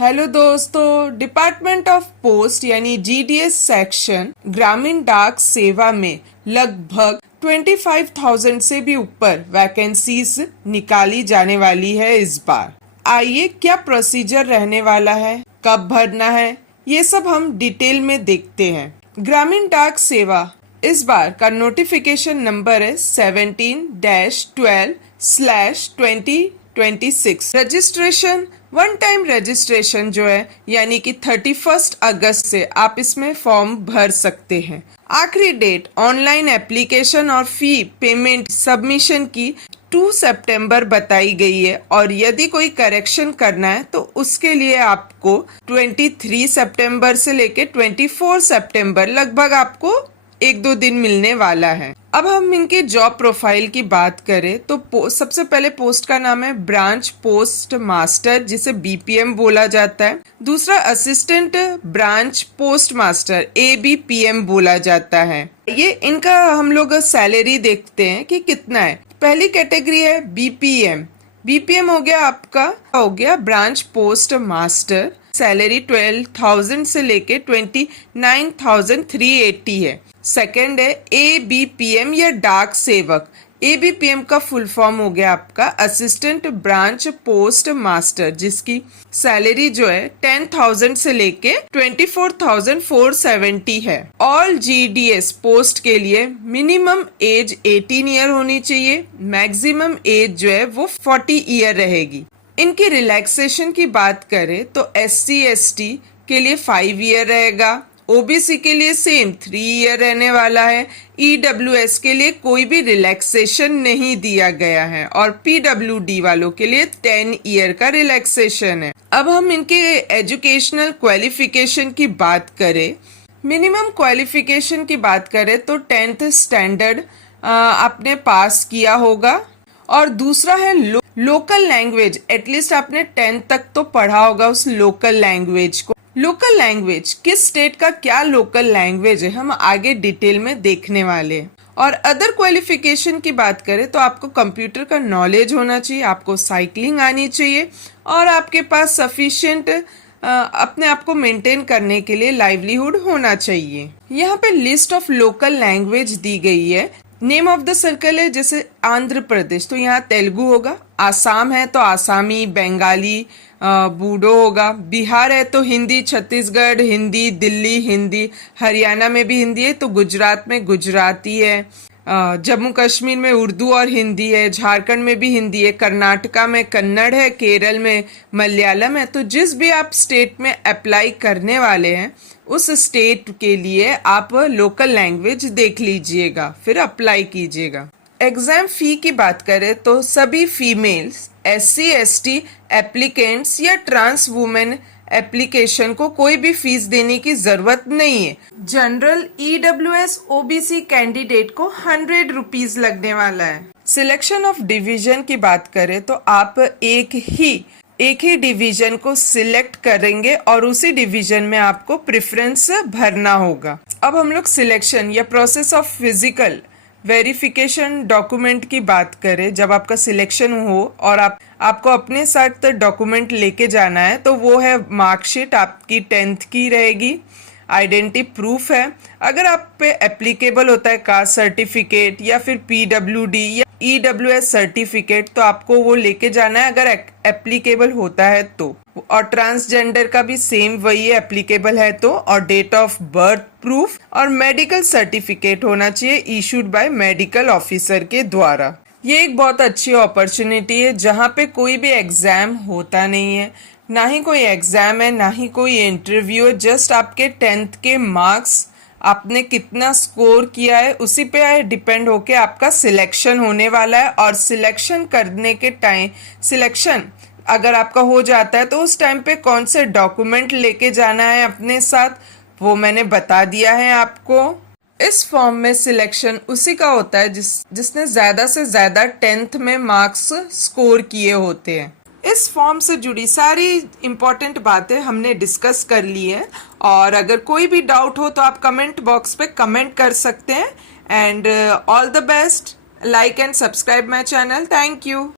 Hello दोस्तों, department of post यानी GDS section ग्रामीण डाक सेवा में लगभग 25,000 से भी ऊपर वैकेंसीज निकाली जाने वाली है इस बार। आइए, क्या प्रोसीजर रहने वाला है, कब भरना है, ये सब हम डिटेल में देखते हैं। ग्रामीण डाक सेवा इस बार का नोटिफिकेशन नंबर है 17-12/2026। रजिस्ट्रेशन वन टाइम रजिस्ट्रेशन जो है यानी कि 31 अगस्त से आप इसमें फॉर्म भर सकते हैं। आखिरी डेट ऑनलाइन एप्लीकेशन और फी पेमेंट सबमिशन की 2 सितंबर बताई गई है और यदि कोई करेक्शन करना है तो उसके लिए आपको 23 सितंबर से लेके 24 सितंबर लगभग आपको 1-2 दिन मिलने वाला है। अब हम इनके जॉब प्रोफाइल की बात करें तो सबसे पहले पोस्ट का नाम है ब्रांच पोस्ट मास्टर, जिसे बीपीएम बोला जाता है। दूसरा assistant branch post master ABPM बोला जाता है। ये इनका हम लोग सैलरी देखते हैं कि कितना है। पहली कैटेगरी है बीपीएम। बीपीएम हो गया ब्रांच पोस्ट मास्टर, सैलरी 12,000 से लेके 29,380 है। सेकंड है एबीपीएम या डाक सेवक। एबीपीएम का फुल फॉर्म हो गया आपका असिस्टेंट ब्रांच पोस्ट मास्टर, जिसकी सैलरी जो है 10,000 से लेके 24,470 है। ऑल जीडीएस पोस्ट के लिए मिनिमम एज 18 ईयर होनी चाहिए, मैक्सिमम एज जो है वो 40 ईयर रहेगी। इनकी रिलैक्सेशन की बात करें तो SC ST के लिए 5 ईयर रहेगा, ओबीसी के लिए सेम 3 ईयर रहने वाला है। EWS के लिए कोई भी रिलैक्सेशन नहीं दिया गया है और PWD वालों के लिए 10 ईयर का रिलैक्सेशन है। अब हम इनके एजुकेशनल क्वालिफिकेशन की बात करें, मिनिमम क्वालिफिकेशन की बात करें तो 10th स्टैंडर्ड आपने पास किया होगा और दूसरा है लोकल लैंग्वेज, एटलीस्ट आपने 10th तक तो पढ़ा होगा उस लोकल लैंग्वेज को। लोकल लैंग्वेज किस स्टेट का क्या लोकल लैंग्वेज है हम आगे डिटेल में देखने वाले हैं। और अदर क्वालिफिकेशन की बात करें तो आपको कंप्यूटर का नॉलेज होना चाहिए, आपको साइकिलिंग आनी चाहिए और आपके पास सफिशिएंट अपने आप को मेंटेन करने के लिए लाइवलीहुड होना चाहिए। यहाँ पे लिस्ट ऑफ लोकल लैंग्वेज दी गई है। नेम ऑफ द सर्कल है जैसे आंध्र प्रदेश तो यहाँ तेलुगु होगा, आसाम है तो आसामी, बंगाली, बूडो होगा, बिहार है तो हिंदी, छत्तीसगढ़ हिंदी, दिल्ली हिंदी, हरियाणा में भी हिंदी है तो गुजरात में गुजराती है, जम्मू कश्मीर में उर्दू और हिंदी है, झारखंड में भी हिंदी है, कर्नाटका में कन्नड़ है, केरल में मलयालम है। तो जिस भी आप स्टेट में अप्लाई करने वाले हैं उस स्टेट के लिए आप लोकल लैंग्वेज देख लीजिएगा, फिर अप्लाई कीजिएगा। एग्जाम फी की बात करें तो सभी फीमेल्स SC ST एप्लीकेंट्स या ट्रांस वुमेन एप्लीकेशन को कोई भी फीस देने की जरूरत नहीं है। जनरल EWS OBC कैंडिडेट को 100 रुपीज लगने वाला है। सिलेक्शन ऑफ डिवीजन की बात करें तो आप एक ही डिवीजन को सिलेक्ट करेंगे और उसी डिवीजन में आपको प्रेफरेंस भरना होगा। अब हम लोग सिलेक्शन या process of physical verification document की बात करें, जब आपका सिलेक्शन हो और आपको अपने साथ डॉक्यूमेंट लेके जाना है तो वो है मार्कशीट आपकी 10th की रहेगी, आइडेंटिटी प्रूफ है, अगर आप पे एप्लीकेबल होता है कास्ट सर्टिफिकेट या फिर PWD या EWS सर्टिफिकेट तो आपको वो लेके जाना है अगर एप्लीकेबल होता है तो। और ट्रांसजेंडर का भी सेम वही है, एप्लीकेबल है तो। और डेट ऑफ बर्थ प्रूफ और मेडिकल सर्टिफिकेट होना चाहिए इशूड बाय मेडिकल ऑफिसर के द्वारा। ये एक बहुत अच्छी अपॉर्चुनिटी है जहाँ पे कोई भी एग्जाम होता नहीं है, ना ही कोई एग्जाम है ना ही कोई इंटरव्यू है, जस्ट आपके 10th के मार्क्स आपने कितना स्कोर किया है उसी पे डिपेंड होके आपका सिलेक्शन होने वाला है। और सिलेक्शन करने के टाइम सिलेक्शन अगर आपका हो जाता है तो उस टाइम पे कौन से डॉक्यूमेंट लेके जाना है अपने साथ वो मैंने बता दिया है आपको। इस फॉर्म में सिलेक्शन उसी का होता है जिसने ज्यादा से ज्यादा 10th में मार्क्स स्कोर किए होते हैं। इस फॉर्म से जुड़ी सारी इम्पोर्टेंट बातें हमने डिस्कस कर ली है और अगर कोई भी डाउट हो तो आप कमेंट बॉक्स पे कमेंट कर सकते हैं। And all the best, like and subscribe my channel. Thank you.